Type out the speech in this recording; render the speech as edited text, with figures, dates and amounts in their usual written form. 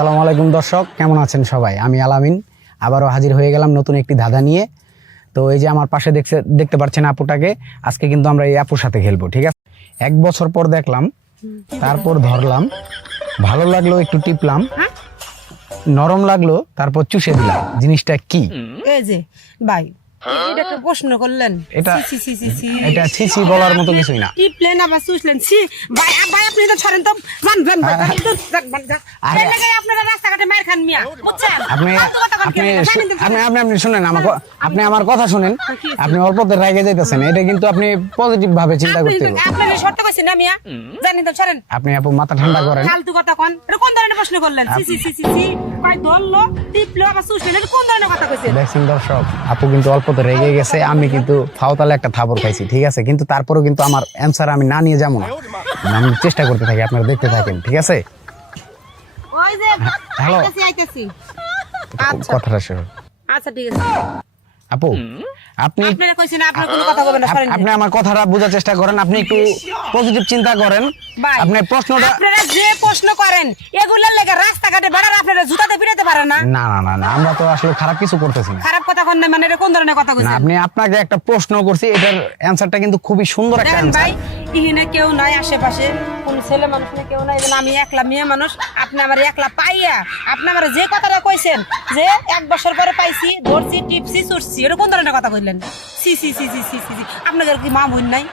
আসসালামু আলাইকুম দর্শক, কেমন আছেন সবাই? আমি আলামিন আবারও হাজির হয়ে গেলাম নতুন একটি ধাঁধা নিয়ে। তো এই যে আমার পাশে দেখতে পাচ্ছেন আপুটাকে, আজকে কিন্তু আমরা এই আপুর সাথে খেলবো, ঠিক আছে? 1 বছর পর দেখলাম, তারপর ধরলাম, ভালো লাগলো একটু টিপলাম, নরম লাগলো তারপর চুষে দিলাম। জিনিসটা কি? এই যে ভাই এটা একটা প্রশ্ন করলেন। এটা সি সি সি সি এটা ছিছি বলার মতো কিছুই না। টিপলেন আবার সুসলেন। সি ভাই ভাই আপনি তো ছাড়েন তো জান জান ভাই আরে এই লাগে আপনারা রাস্তাঘাটে মার খান মিয়া বুঝছেন? আপনি আপনি শুনেন আপনি আমার কথা শুনেন। আপনি অল্পতে রেগে যাইতেছেন, এটা কিন্তু আপনি পজিটিভ ভাবে চিন্তা করতে হবে। আপনারা শর্ত কইছেন না মিয়া, জানেন তো ছাড়েন। আপনি আপু মাথা ঠান্ডা করেন। ফালতু কথা কোন? এটা কোন ধরনের প্রশ্ন করলেন? সি সি সি সি কই ধরলো টিপলো আবার সুসলেন, এটা কোন ধরনের কথা কইছেন? দেখছেন দর্শক, আপু কিন্তু অল্পতে রেগে গেছে, আমি কিন্তু ফাওতালে একটা থাবর খাইছি, ঠিক আছে? কিন্তু তারপরেও কিন্তু আমার অ্যানসার আমি না নিয়ে যাবো না, আমি চেষ্টা করতে থাকি, আপনারা দেখতে থাকেন, ঠিক আছে? ওই যে হ্যালো। আইতেছি আচ্ছা কথাটা শুনুন আচ্ছা ঠিক আছে। আপু, আপনি আপনারা কইছেন আপনারা কোনো কথা বলবেন না, সরেন। আপনি আমার কথাটা বোঝার চেষ্টা করেন, আপনি একটু পজিটিভ চিন্তা করেন। ভাই, আপনি প্রশ্নটা আপনারা যে প্রশ্ন করেন এগুলোর লেগে রাস্তাঘাটে বেড়ার আপনারা জুতাতে পিটাতে পারেন না। না না না না, আমরা তো আসলে খারাপ কিছু করতেছি না। খারাপ কথা কোন না, মানে এটা কোন ধরনের কথা না, কইছেন? আপনি আপনাকে একটা প্রশ্ন করছি, এটার অ্যানসারটা কিন্তু খুবই সুন্দর একটা দেখেন ভাই, অ্যানসার। ইহিনে কেউ নাই আশেপাশে, কোন ছেলে মানুষ না কেউ নাই, যেন আমি একলা মেয়ে মানুষ। আপনি আমার একলা পাইয়া আপনি আমার যে কথাটা কইছেন যে 1 বছর পরে পাইছি, ধরছি, টিপসি, চুরছি, এটা কোন ধরনের কথা কইলেন? সি সি সি সি সি সি, আপনাদের কি মা বোন নাই?